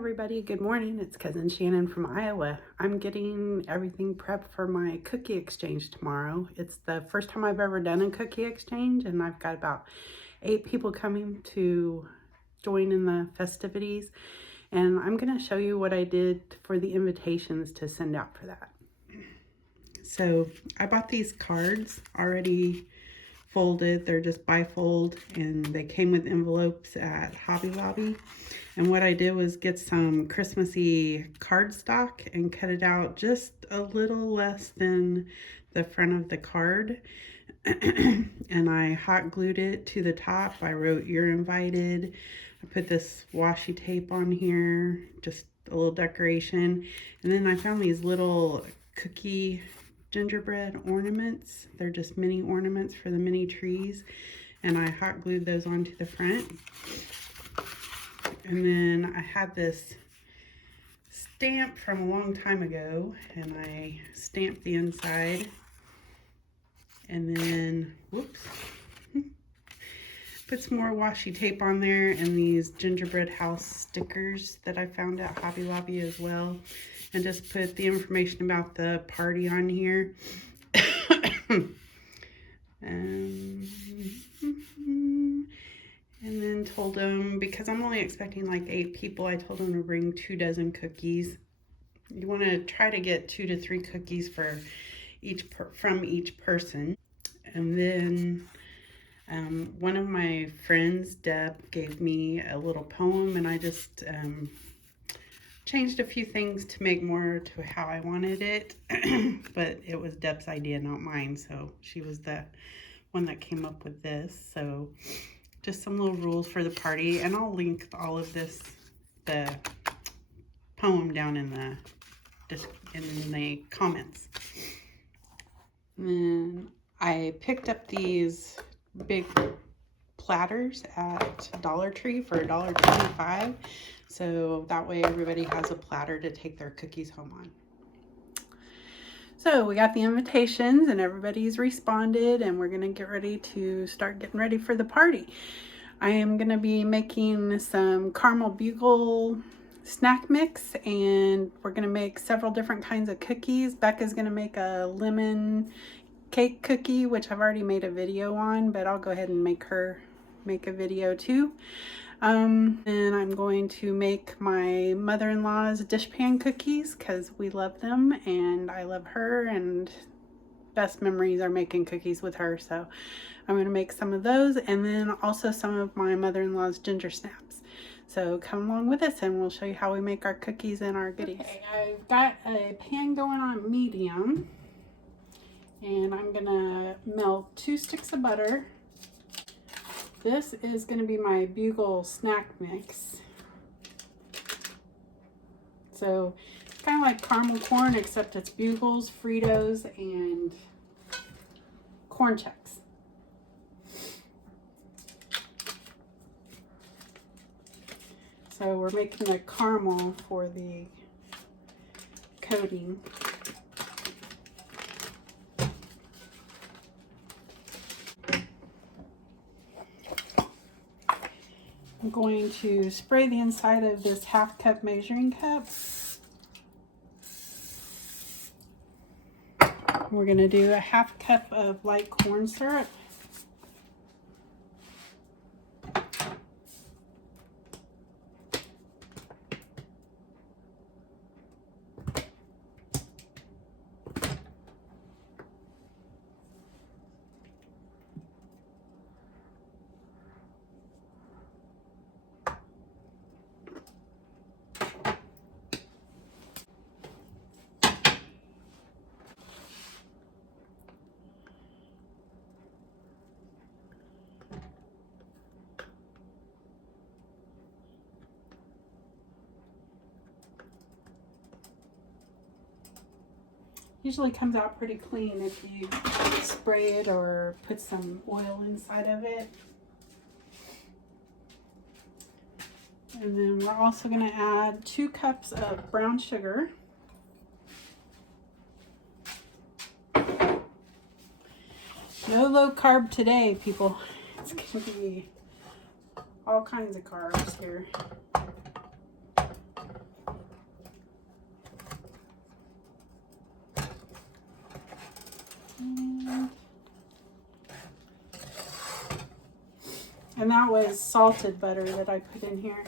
everybody, good morning. It's cousin Shannon from Iowa. I'm getting everything prepped for my cookie exchange tomorrow. It's the first time I've ever done a cookie exchange, and I've got about 8 people coming to join in the festivities. And I'm going to show you what I did for the invitations to send out for that. So I bought these cards already folded. They're just bifold, and they came with envelopes at Hobby Lobby. And what I did was get some Christmassy cardstock and cut it out just a little less than the front of the card. And I hot glued it to the top. I wrote "You're invited." I put this washi tape on here, just a little decoration. And then I found these little cookie gingerbread ornaments. They're just mini ornaments for the mini trees, and I hot glued those onto the front. And then I had this stamp from a long time ago, and I stamped the inside, and then whoops, put some more washi tape on there, and these gingerbread house stickers that I found at Hobby Lobby as well, and just put the information about the party on here. And then told them, because I'm only expecting like 8 people, I told them to bring 2 dozen cookies. You want to try to get 2 to 3 cookies for from each person. And then one of my friends, Deb, gave me a little poem, and I just changed a few things to make more to how I wanted it. But it was Deb's idea, not mine, so she was the one that came up with this. So just some little rules for the party, and I'll link all of this, the poem, down in the comments. And then I picked up these big platters at Dollar Tree for $1.25, so that way everybody has a platter to take their cookies home on. So we got the invitations and everybody's responded, and we're going to get ready to start getting ready for the party. I am going to be making some caramel bugle snack mix, and we're going to make several different kinds of cookies. Becca's going to make a lemon cake cookie, which I've already made a video on, but I'll go ahead and make a video too. And I'm going to make my mother-in-law's dishpan cookies because we love them and I love her, and best memories are making cookies with her. So I'm going to make some of those, and then also some of my mother-in-law's ginger snaps. So come along with us and we'll show you how we make our cookies and our goodies. Okay, I've got a pan going on medium, and I'm going to melt 2 sticks of butter. This is going to be my bugle snack mix. So it's kind of like caramel corn, except it's bugles, Fritos, and corn checks. So we're making the caramel for the coating. I'm going to spray the inside of this 1/2 cup measuring cup. We're going to do a 1/2 cup of light corn syrup. Usually comes out pretty clean if you spray it or put some oil inside of it. And then we're also going to add 2 cups of brown sugar. No low carb today, people. It's going to be all kinds of carbs here. And that was salted butter that I put in here.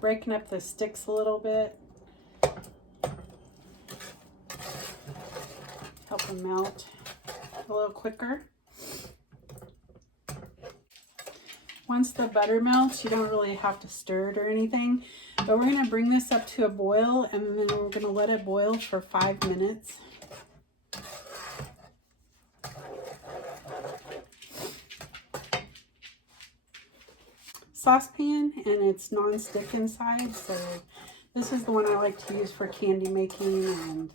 Breaking up the sticks a little bit. Help them melt a little quicker. Once the butter melts, you don't really have to stir it or anything. But we're going to bring this up to a boil, and then we're going to let it boil for 5 minutes. Saucepan, and it's non-stick inside, so this is the one I like to use for candy making and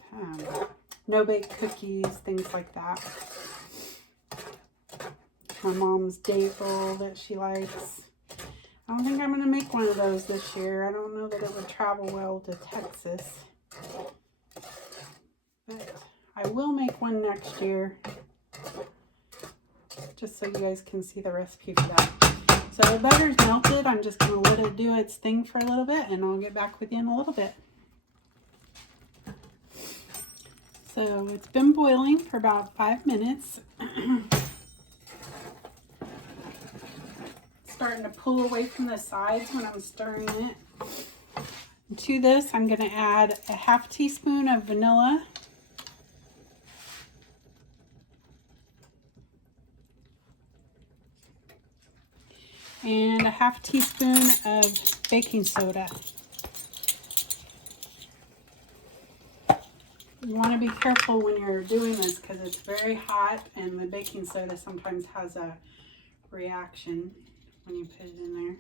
no-bake cookies, things like that. My mom's date bowl that she likes. I don't think I'm going to make one of those this year. I don't know that it would travel well to Texas. But I will make one next year. Just so you guys can see the recipe for that. So the butter's melted. I'm just going to let it do its thing for a little bit, and I'll get back with you in a little bit. So it's been boiling for about 5 minutes. Starting to pull away from the sides when I'm stirring it. And to this, I'm going to add a ½ teaspoon of vanilla. And a ½ teaspoon of baking soda. You want to be careful when you're doing this because it's very hot and the baking soda sometimes has a reaction when you put it in there.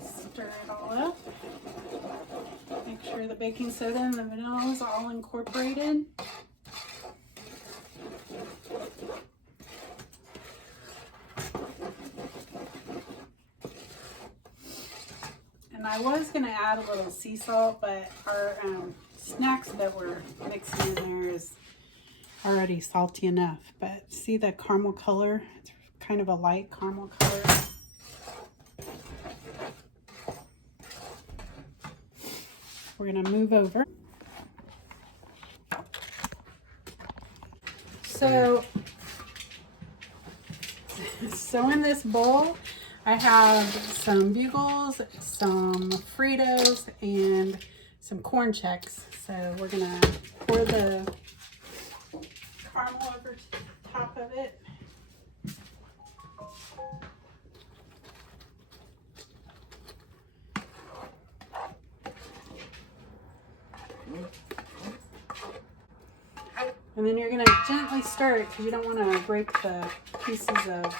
Stir it all up. Make sure the baking soda and the vanilla is all incorporated. And I was going to add a little sea salt, but our snacks that we're mixing in there is already salty enough. But see the caramel color? It's kind of a light caramel color. We're going to move over. So in this bowl, I have some Bugles, some Fritos, and some corn checks. So we're gonna pour the caramel over to the top of it. And then you're gonna gently stir it because you don't want to break the pieces of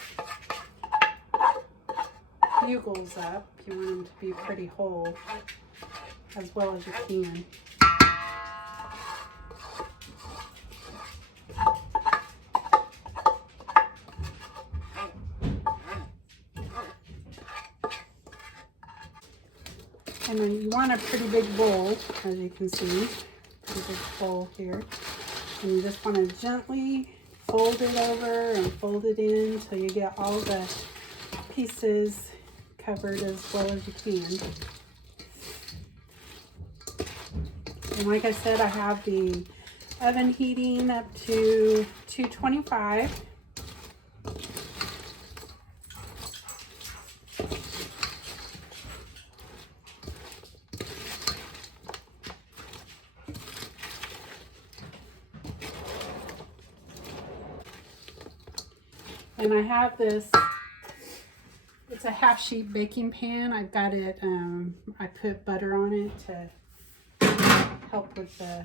Bugles up. You want them to be pretty whole as well as you can. And then you want a pretty big bowl, as you can see, pretty big bowl here. And you just want to gently fold it over and fold it in until you get all the pieces covered as well as you can. And like I said, I have the oven heating up to 225. And I have this, it's a half-sheet baking pan. I've got it, I put butter on it to help with the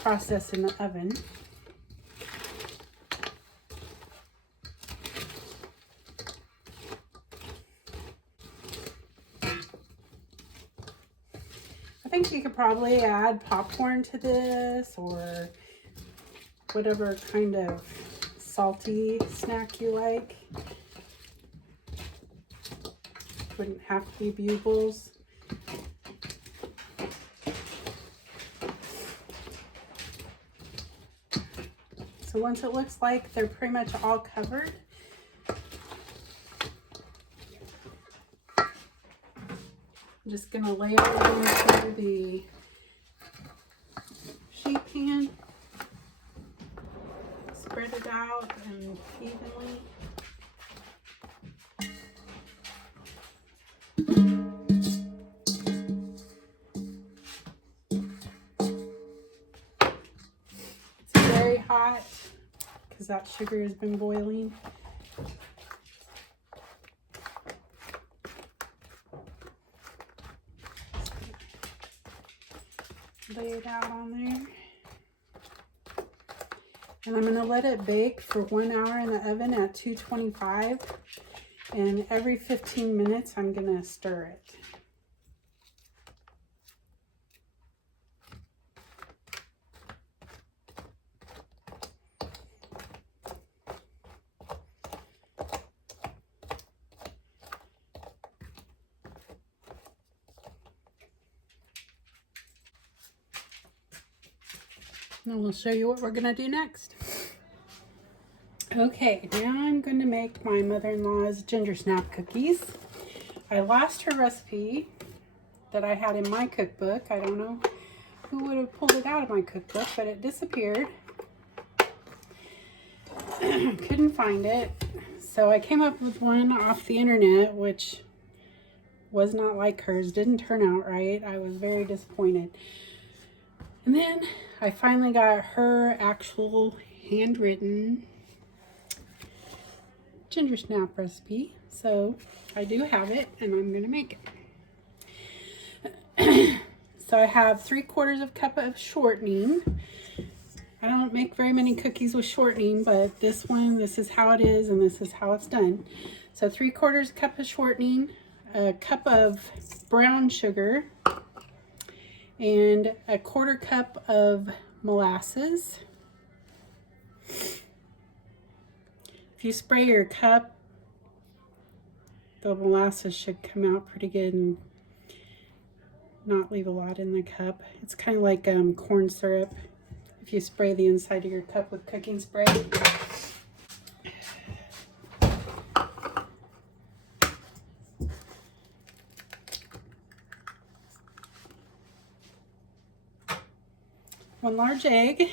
process in the oven. I think you could probably add popcorn to this or whatever kind of salty snack you like. Wouldn't have to be Bugles. So once it looks like they're pretty much all covered, I'm just gonna lay it into the sheet pan, spread it out and evenly. It's very hot because that sugar has been boiling. Lay it out on there. And I'm going to let it bake for 1 hour in the oven at 225. And every 15 minutes, I'm going to stir it. And we'll show you what we're gonna do next. Okay, now I'm going to make my mother-in-law's ginger snap cookies. I lost her recipe that I had in my cookbook. I don't know who would have pulled it out of my cookbook, but it disappeared. Couldn't find it. So I came up with one off the internet, which was not like hers. Didn't turn out right. I was very disappointed. And then I finally got her actual handwritten ginger snap recipe. So I do have it and I'm going to make it. So I have 3/4 cup of shortening. I don't make very many cookies with shortening, but this one, this is how it is and this is how it's done. So 3/4 cup of shortening, a cup of brown sugar, and a 1/4 cup of molasses. If you spray your cup, the molasses should come out pretty good and not leave a lot in the cup. It's kind of like corn syrup if you spray the inside of your cup with cooking spray. One large egg. And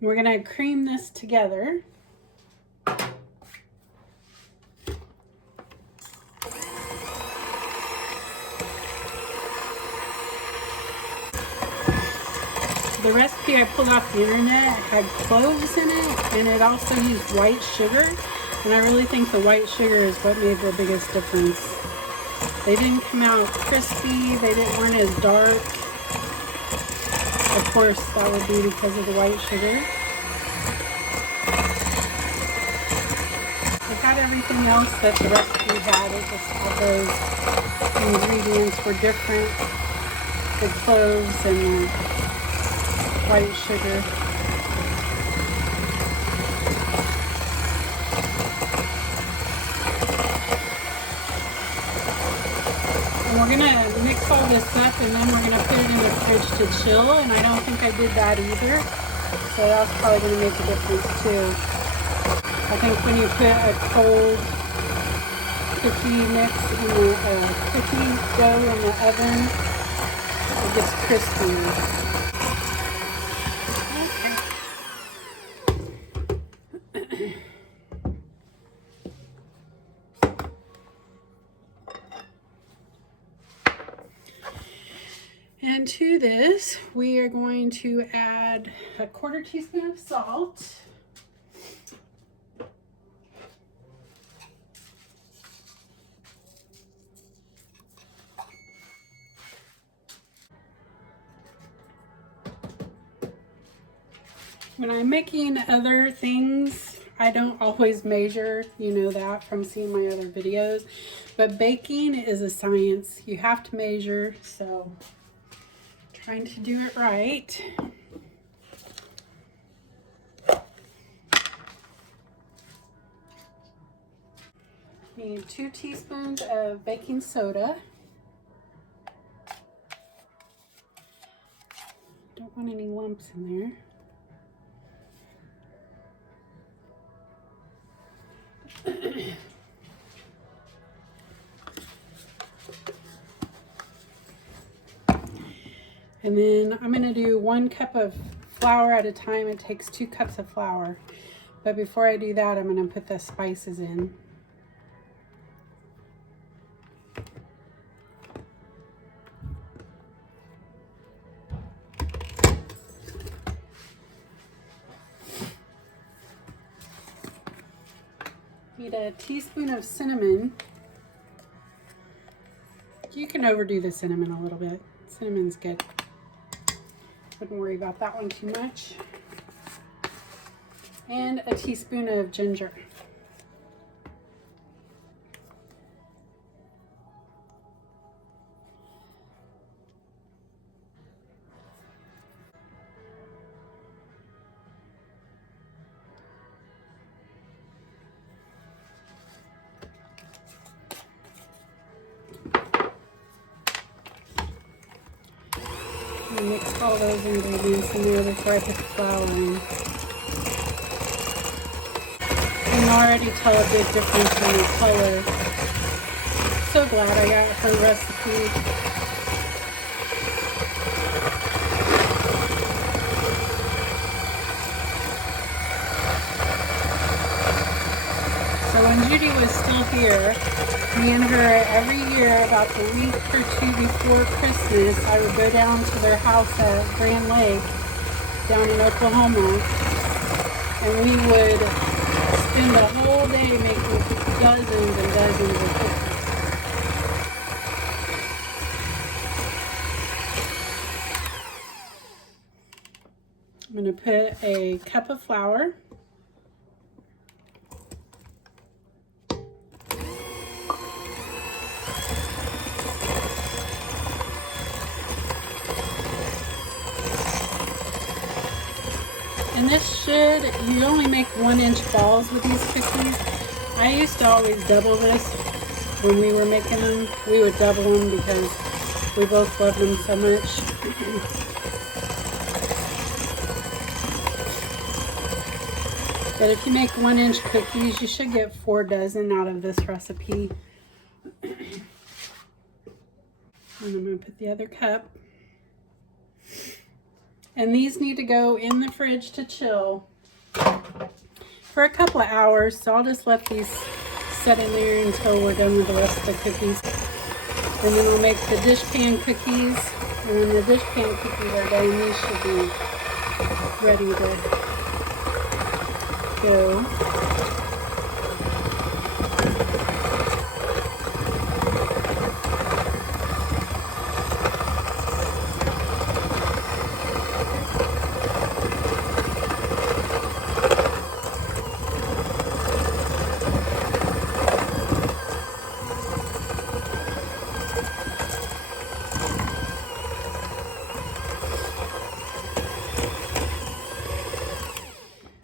we're going to cream this together. The recipe I pulled off the internet had cloves in it, and it also used white sugar. And I really think the white sugar is what made the biggest difference. They didn't come out crispy. They weren't as dark. Of course, that would be because of the white sugar. It had everything else that the recipe had. It just all those ingredients were different. The cloves and the white sugar. And we're gonna mix all this up and then we're gonna put it in the fridge to chill, and I don't think I did that either. So that's probably gonna make a difference too. I think when you put a cold cookie mix in the cookie dough in the oven, it gets crispy. And to this, we are going to add a 1/4 teaspoon of salt. When I'm making other things, I don't always measure, you know that from seeing my other videos, but baking is a science. You have to measure, so trying to do it right. You need 2 teaspoons of baking soda. Don't want any lumps in there. And then I'm going to do 1 cup of flour at a time. It takes 2 cups of flour. But before I do that, I'm going to put the spices in. Need a teaspoon of cinnamon. You can overdo the cinnamon a little bit. Cinnamon's good. Wouldn't worry about that one too much. And a teaspoon of ginger. Mix all those ingredients in there before I put the flour in. You can already tell a big difference in the color. So glad I got her recipe. So when Judy was still here, me and her every year, about the week or 2 before Christmas, I would go down to their house at Grand Lake down in Oklahoma, and we would spend the whole day making dozens and dozens of cookies. I'm going to put a cup of flour. And this you only make 1-inch balls with these cookies. I used to always double this when we were making them. We would double them because we both loved them so much. But if you make 1-inch cookies, you should get 4 dozen out of this recipe. And I'm going to put the other cup. And these need to go in the fridge to chill for a couple of hours. So I'll just let these set in there until we're done with the rest of the cookies. And then I'll make the dish pan cookies. And when the dish pan cookies are done, these should be ready to go.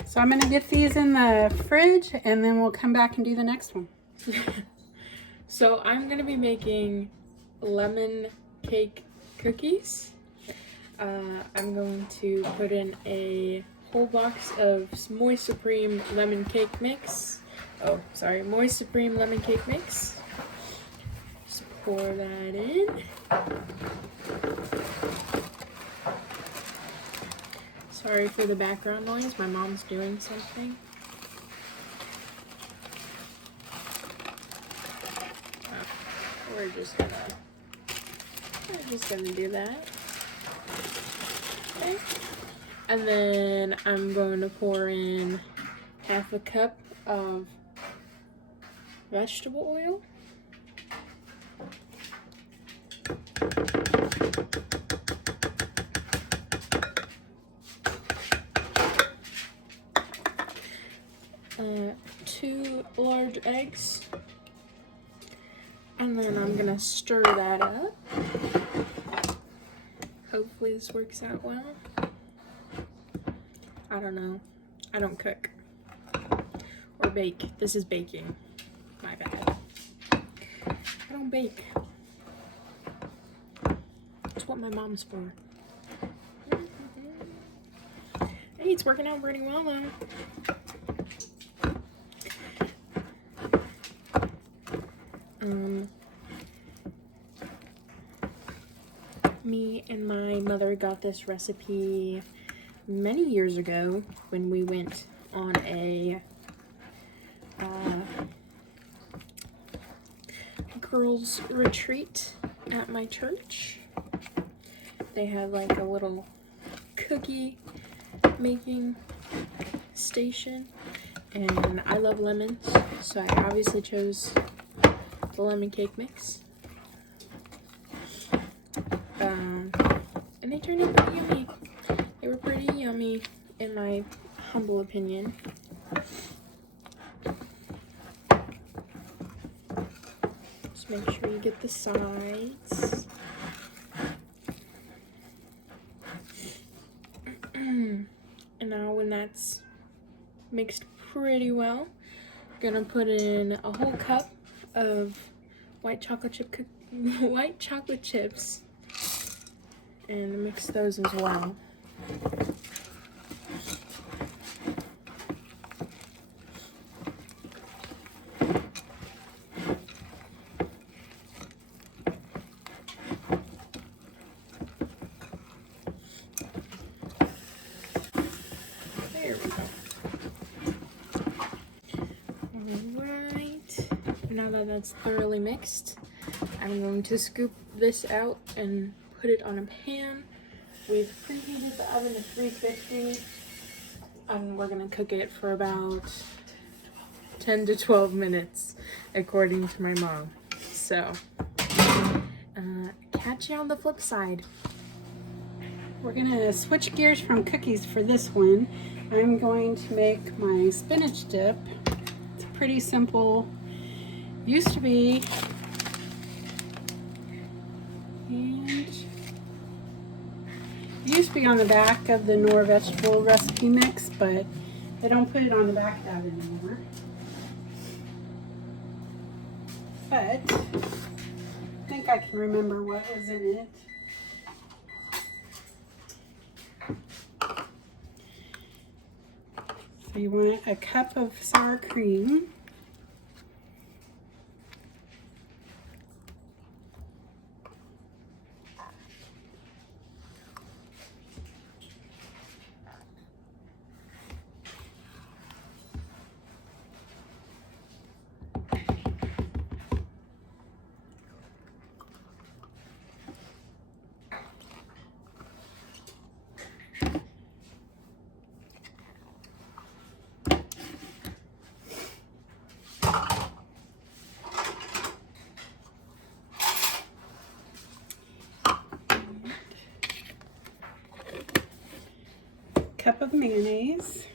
So I'm going to get these in the fridge and then we'll come back and do the next one. So I'm going to be making lemon cake cookies. I'm going to put in a whole box of Moist Supreme lemon cake mix. Oh, sorry, Moist Supreme lemon cake mix. Just pour that in. Sorry for the background noise, my mom's doing something. We're just gonna do that. Okay. And then I'm going to pour in half a cup of vegetable oil. Two large eggs, and then I'm gonna stir that up. Hopefully this works out well. I don't know. I don't cook or bake. This is baking. My bad. I don't bake. That's what my mom's for. Hey, it's working out pretty well though. Me and my mother got this recipe many years ago when we went on a girls' retreat at my church. They had like a little cookie making station, and I love lemons, so I obviously chose the lemon cake mix. And they turned out pretty yummy. They were pretty yummy in my humble opinion. Just make sure you get the sides. And now when that's mixed pretty well, I'm gonna put in a whole cup of white chocolate chips and mix those as well. There we go. Alright, now that that's thoroughly mixed, I'm going to scoop this out and put it on a pan. We've preheated the oven to 350, and we're gonna cook it for about 10 to 12 minutes, according to my mom. So, catch you on the flip side. We're gonna switch gears from cookies for this one. I'm going to make my spinach dip. It's pretty simple. Used to be, and it used to be on the back of the Knorr vegetable recipe mix, but they don't put it on the back of that anymore. But I think I can remember what was in it. So you want a cup of sour cream. Cup of mayonnaise.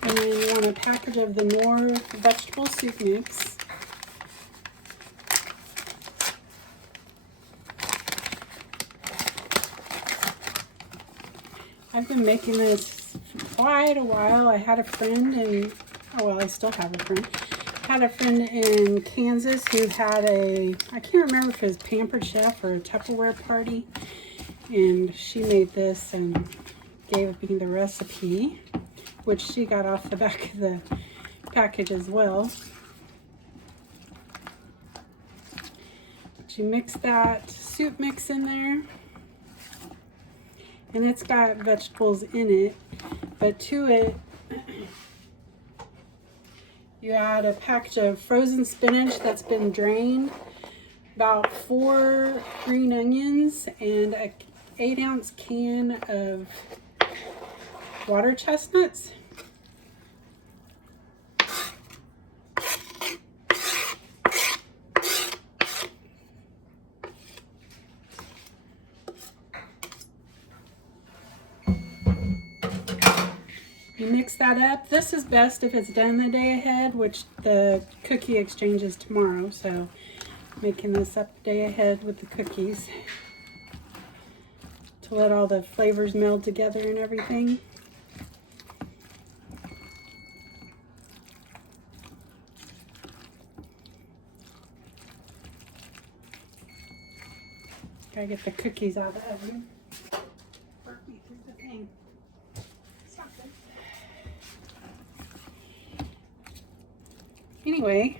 And then you want a package of the Knorr vegetable soup mix. I've been making this for quite a while. I had a friend in, oh well, I still have a friend. Had a friend in Kansas who had a, I can't remember if it was Pampered Chef or a Tupperware party. And she made this and gave me the recipe, which she got off the back of the package as well. But you mix that soup mix in there. And it's got vegetables in it, but to it, you add a package of frozen spinach that's been drained, about 4 green onions, and a 8-ounce can of water chestnuts. You mix that up. This is best if it's done the day ahead, which the cookie exchange is tomorrow. So making this up the day ahead with the cookies to let all the flavors meld together and everything. Gotta get the cookies out of the oven. Burp me through the thing. Stop it. Anyway,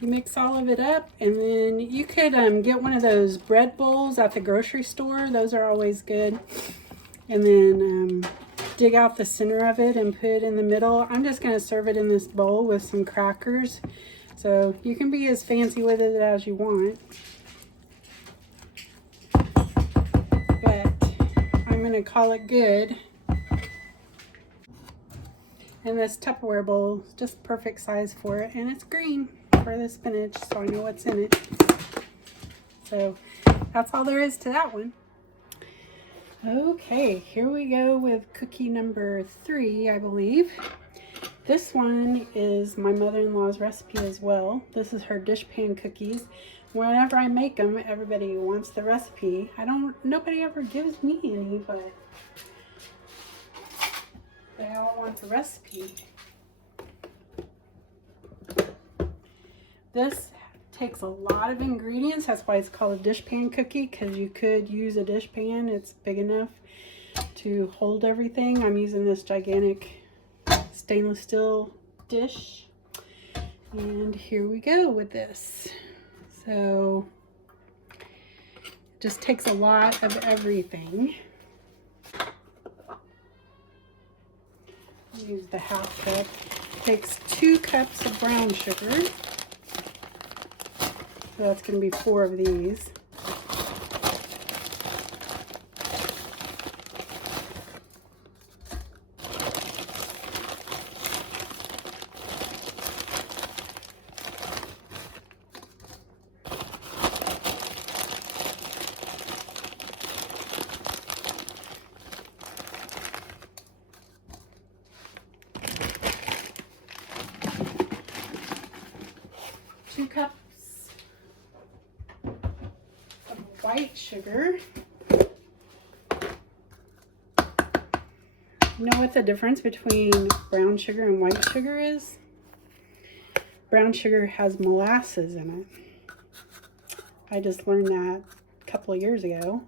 you mix all of it up, and then you could get one of those bread bowls at the grocery store. Those are always good. And then dig out the center of it and put it in the middle. I'm just going to serve it in this bowl with some crackers. So you can be as fancy with it as you want. But I'm going to call it good. And this Tupperware bowl is just perfect size for it. And it's green for the spinach, so I know what's in it. So that's all there is to that one. Okay, here we go with cookie number 3, I believe. This one is my mother-in-law's recipe as well. This is her dishpan cookies. Whenever I make them, everybody wants the recipe. Nobody ever gives me any, but they all want the recipe. This takes a lot of ingredients. That's why it's called a dishpan cookie, because you could use a dishpan. It's big enough to hold everything. I'm using this gigantic stainless steel dish. And here we go with this. So it just takes a lot of everything. Use the half cup. Takes 2 cups of brown sugar. So that's going to be 4 of these. Two cups of white sugar. You know what the difference between brown sugar and white sugar is? Brown sugar has molasses in it. I just learned that a couple of years ago.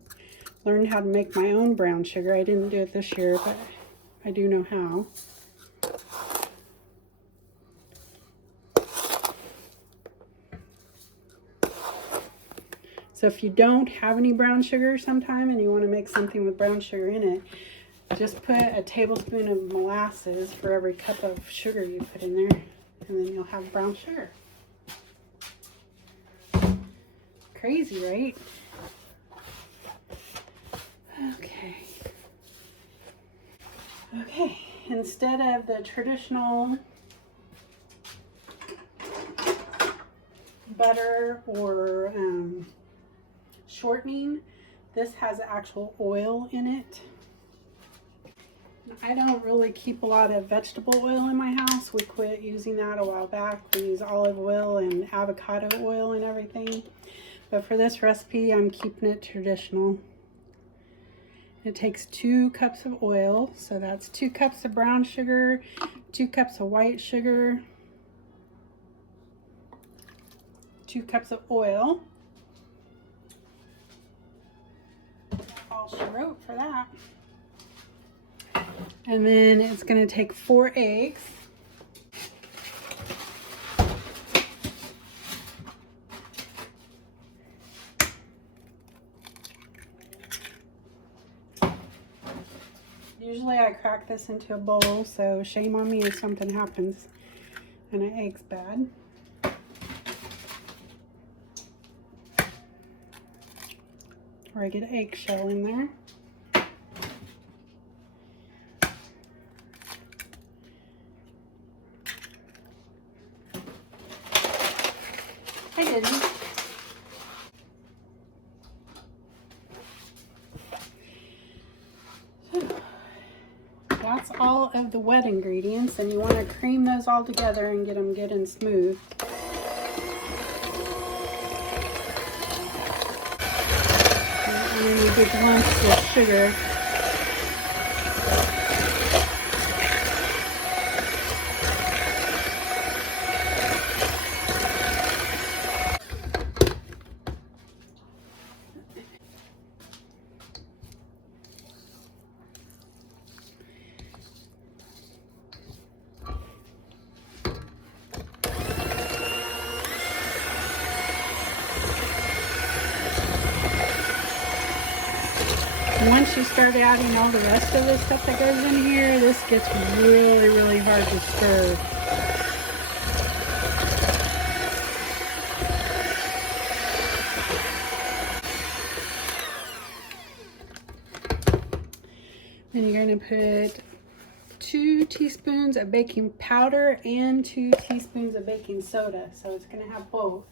Learned how to make my own brown sugar. I didn't do it this year, but I do know how. So if you don't have any brown sugar sometime and you want to make something with brown sugar in it, just put a tablespoon of molasses for every cup of sugar you put in there, and then you'll have brown sugar. Crazy, right? Okay, instead of the traditional butter or shortening, this has actual oil in it. I don't really keep a lot of vegetable oil in my house. We quit using that a while back. We use olive oil and avocado oil and everything. But for this recipe, I'm keeping it traditional. It takes 2 cups of oil. So that's 2 cups of brown sugar, 2 cups of white sugar, 2 cups of oil. All she wrote for that. And then it's going to take 4 eggs. Usually I crack this into a bowl, so shame on me if something happens and an egg's bad. Or I get an eggshell in there. I didn't. that's all of the wet ingredients, and you want to cream those all together and get them good and smooth. And then you big lumps of sugar. Once you start adding all the rest of the stuff that goes in here, this gets really, really hard to stir. Then you're going to put 2 teaspoons of baking powder and 2 teaspoons of baking soda. So it's going to have both.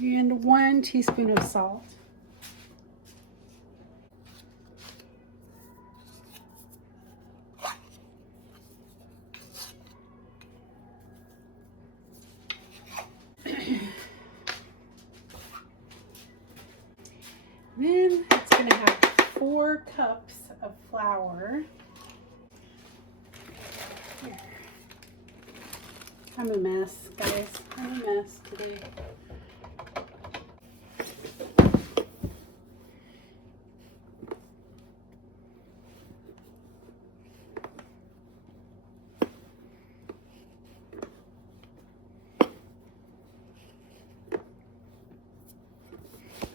And 1 teaspoon of salt. Then it's going to have 4 cups of flour. Here. I'm a mess, guys. I'm a mess today.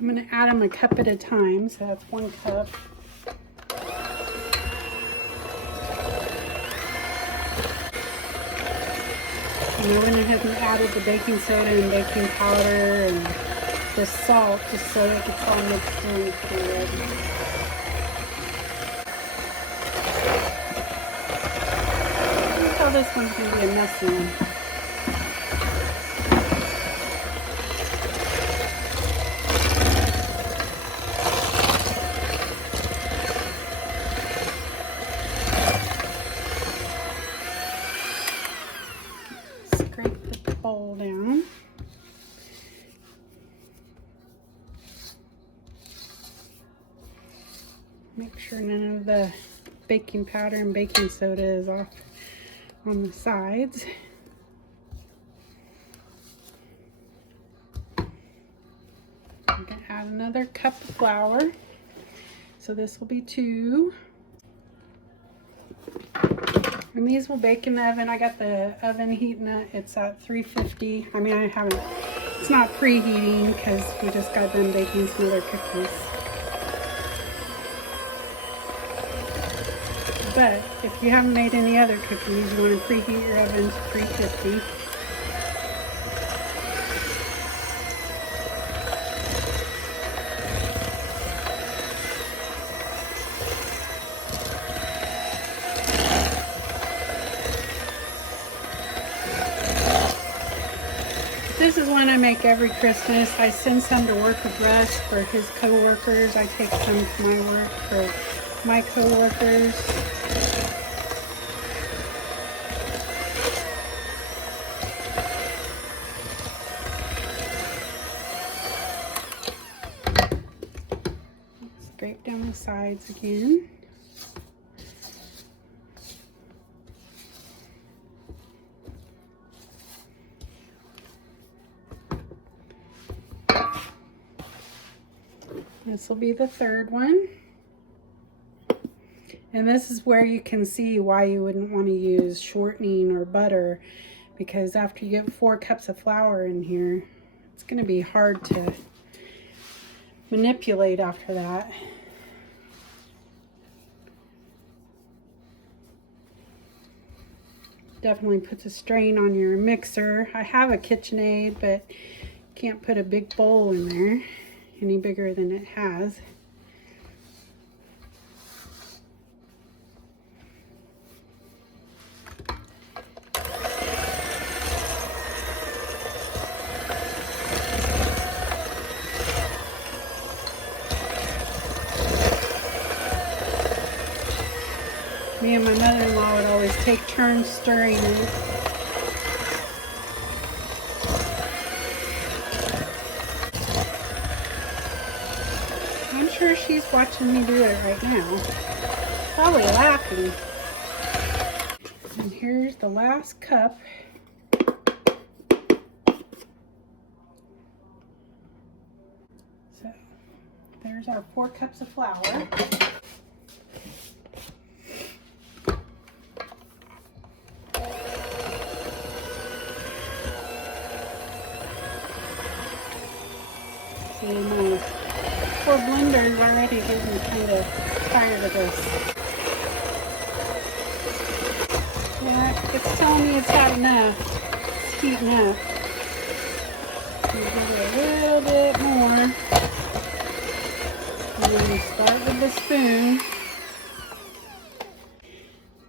I'm going to add them a cup at a time, so that's 1 cup. And I went ahead and added the baking soda and baking powder and the salt just so it gets all mixed in good. I can tell this one's going to be a messy one. Bowl down. Make sure none of the baking powder and baking soda is off on the sides. I'm going to add another cup of flour. So this will be 2. And these will bake in the oven. I got the oven heating it. It's at 350. I mean, it's not preheating because we just got done baking some other cookies. But if you haven't made any other cookies, you want to preheat your oven to 350. This is one I make every Christmas. I send some to work with Russ for his co-workers. I take some to my work for my co-workers. Scrape down the sides again. This will be the 3rd one. And this is where you can see why you wouldn't want to use shortening or butter, because after you get 4 cups of flour in here, it's going to be hard to manipulate after that. Definitely puts a strain on your mixer. I have a KitchenAid, but can't put a big bowl in there any bigger than it has. Me and my mother-in-law would always take turns stirring it. I'm sure she's watching me do it right now. Probably laughing. And here's the last cup. So there's our 4 cups of flour. See, my poor blender is already getting kind of tired of this. Yeah, it's telling me it's had enough. It's heating up. Give it a little bit more. And then we start with the spoon.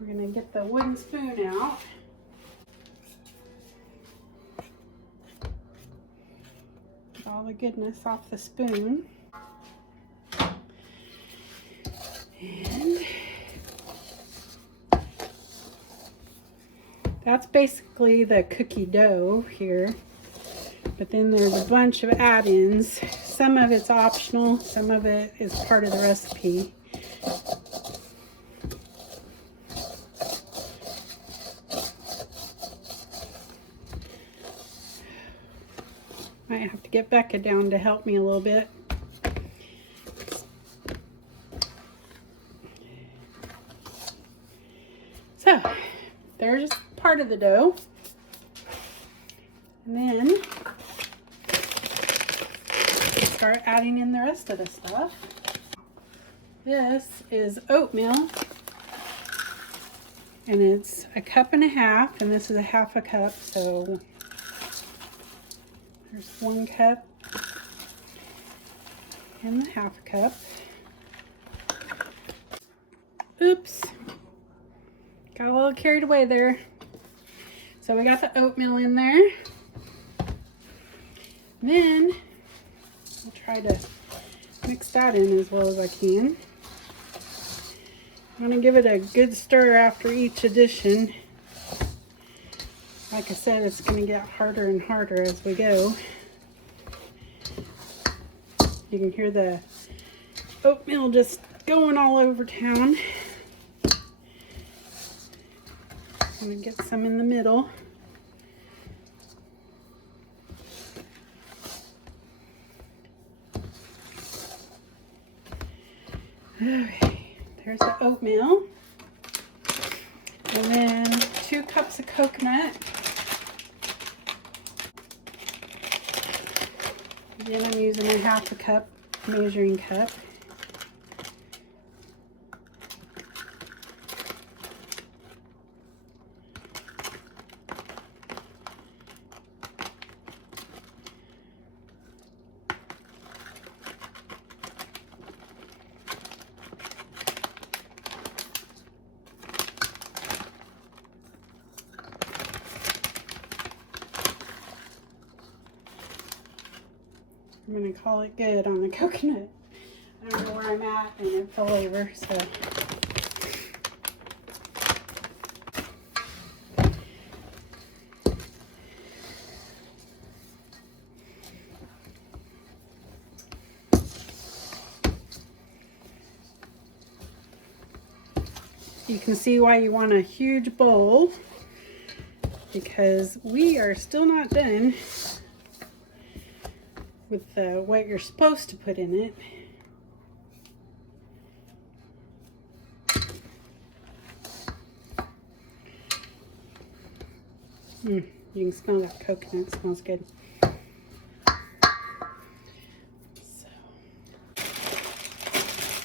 We're going to get the wooden spoon out. Get all the goodness off the spoon. And that's basically the cookie dough here. But then there's a bunch of add-ins. Some of it's optional, some of it is part of the recipe. Might have to get Becca down to help me a little bit. So, there's part of the dough. And then start adding in the rest of the stuff. This is oatmeal. And it's 1.5 cups, and this is 1/2 cup, so there's 1 cup and the 1/2 cup. Oops. Got a little carried away there. So we got the oatmeal in there. Then I'll try to mix that in as well as I can. I'm going to give it a good stir after each addition. Like I said, it's going to get harder and harder as we go. You can hear the oatmeal just going all over town. I'm going to get some in the middle. Okay, there's the oatmeal. And then 2 cups of coconut. Again, I'm using a 1/2 cup measuring cup. I'm going to call it good on the coconut. I don't know where I'm at and it fell over, so. You can see why you want a huge bowl, because we are still not done with what you're supposed to put in it. You can smell that coconut. It smells good. So,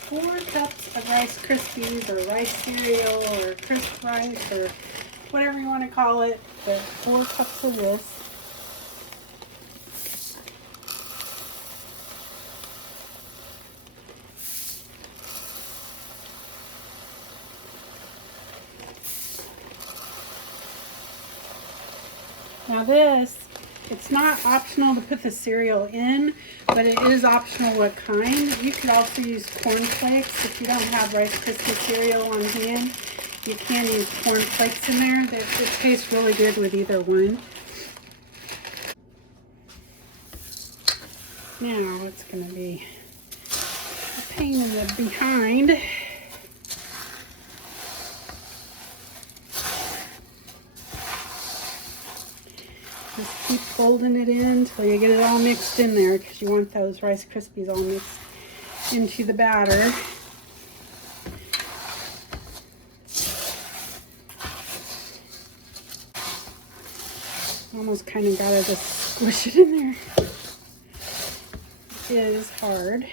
4 cups of Rice Krispies or rice cereal or crisp rice or whatever you want to call it, but 4 cups of this. Now this, it's not optional to put the cereal in, but it is optional what kind. You could also use corn flakes. If you don't have Rice Krispie cereal on hand, you can use corn flakes in there. It tastes really good with either one. Now it's going to be a pain in the behind. Just keep folding it in until you get it all mixed in there, because you want those Rice Krispies all mixed into the batter. Almost kind of gotta just squish it in there. It is hard.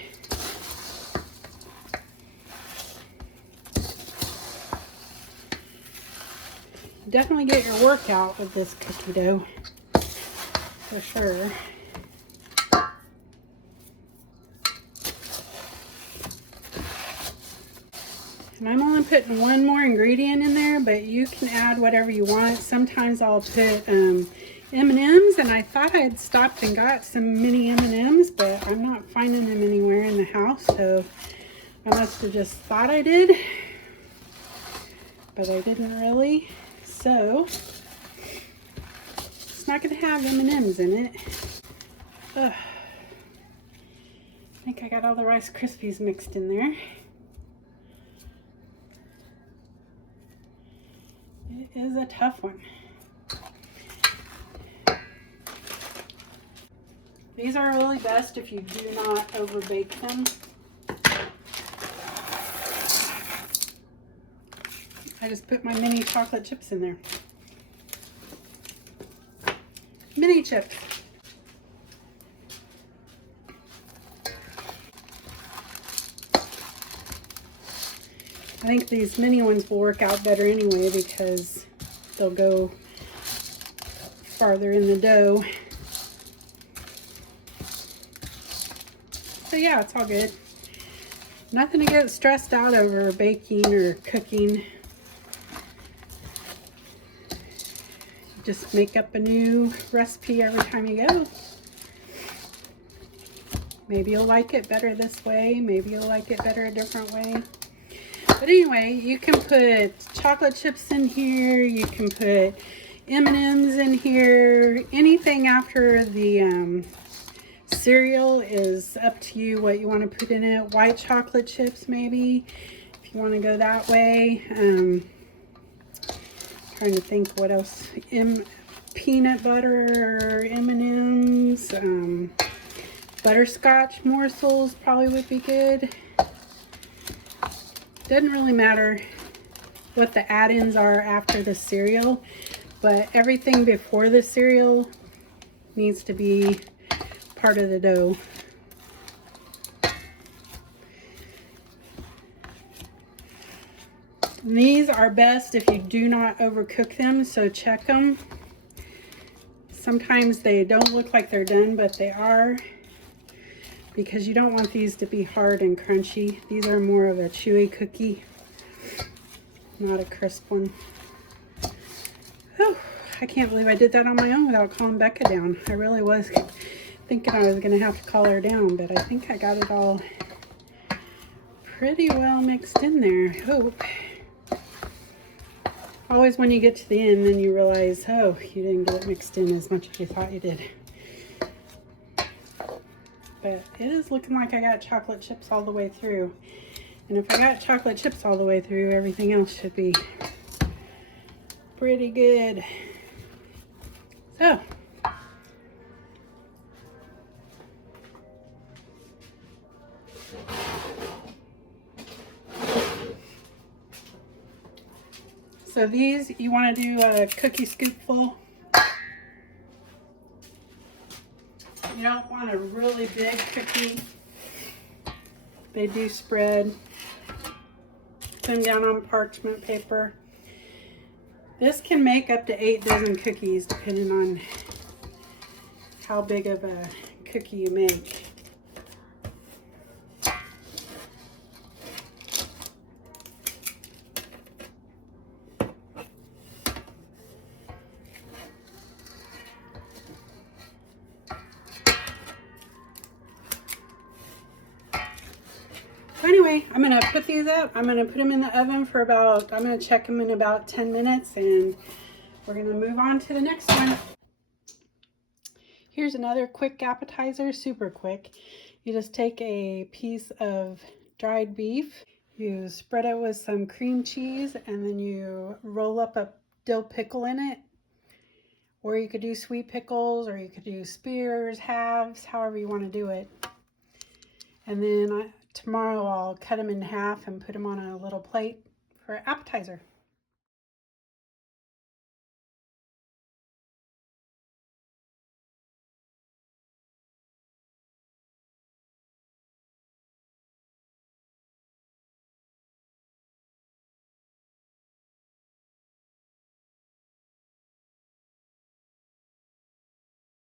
Definitely get your workout with this cookie dough. For sure. And I'm only putting 1 more ingredient in there, but you can add whatever you want. Sometimes I'll put M&Ms, and I thought I'd stopped and got some mini M&Ms, but I'm not finding them anywhere in the house, so I must have just thought I did, but I didn't really. So it's not going to have M&Ms in it. Ugh. I think I got all the Rice Krispies mixed in there. It is a tough one. These are really best if you do not over bake them. I just put my mini chocolate chips in there. Mini chips. I think these mini ones will work out better anyway because they'll go farther in the dough. So yeah, it's all good. Nothing to get stressed out over baking or cooking. Just make up a new recipe every time you go. Maybe you'll like it better this way. Maybe you'll like it better a different way. But anyway, you can put chocolate chips in here. You can put M&Ms in here. Anything after the cereal is up to you what you want to put in it. White chocolate chips maybe, if you want to go that way. Trying to think what else. Peanut butter, M&Ms, butterscotch morsels probably would be good. Doesn't really matter what the add-ins are after the cereal, but everything before the cereal needs to be part of the dough. And these are best if you do not overcook them, so check them. Sometimes they don't look like they're done, but they are, because you don't want these to be hard and crunchy. These are more of a chewy cookie, not a crisp one. Whew, I can't believe I did that on my own without calling Becca down. I really was thinking I was going to have to call her down, but I think I got it all pretty well mixed in there, I hope. Always when you get to the end, then you realize, oh, you didn't get it mixed in as much as you thought you did. But it is looking like I got chocolate chips all the way through. And if I got chocolate chips all the way through, everything else should be pretty good. So these, you want to do a cookie scoopful You don't want a really big cookie. They do spread. Put them down on parchment paper. This can make up to 8 dozen cookies depending on how big of a cookie you make. So anyway, I'm gonna put these up. I'm gonna put them in the oven for about, I'm gonna check them in about 10 minutes and we're gonna move on to the next one. Here's another quick appetizer, super quick. You just take a piece of dried beef, you spread it with some cream cheese, and then you roll up a dill pickle in it. Or you could do sweet pickles, or you could do spears, halves, however you want to do it. And then tomorrow I'll cut them in half and put them on a little plate for appetizer.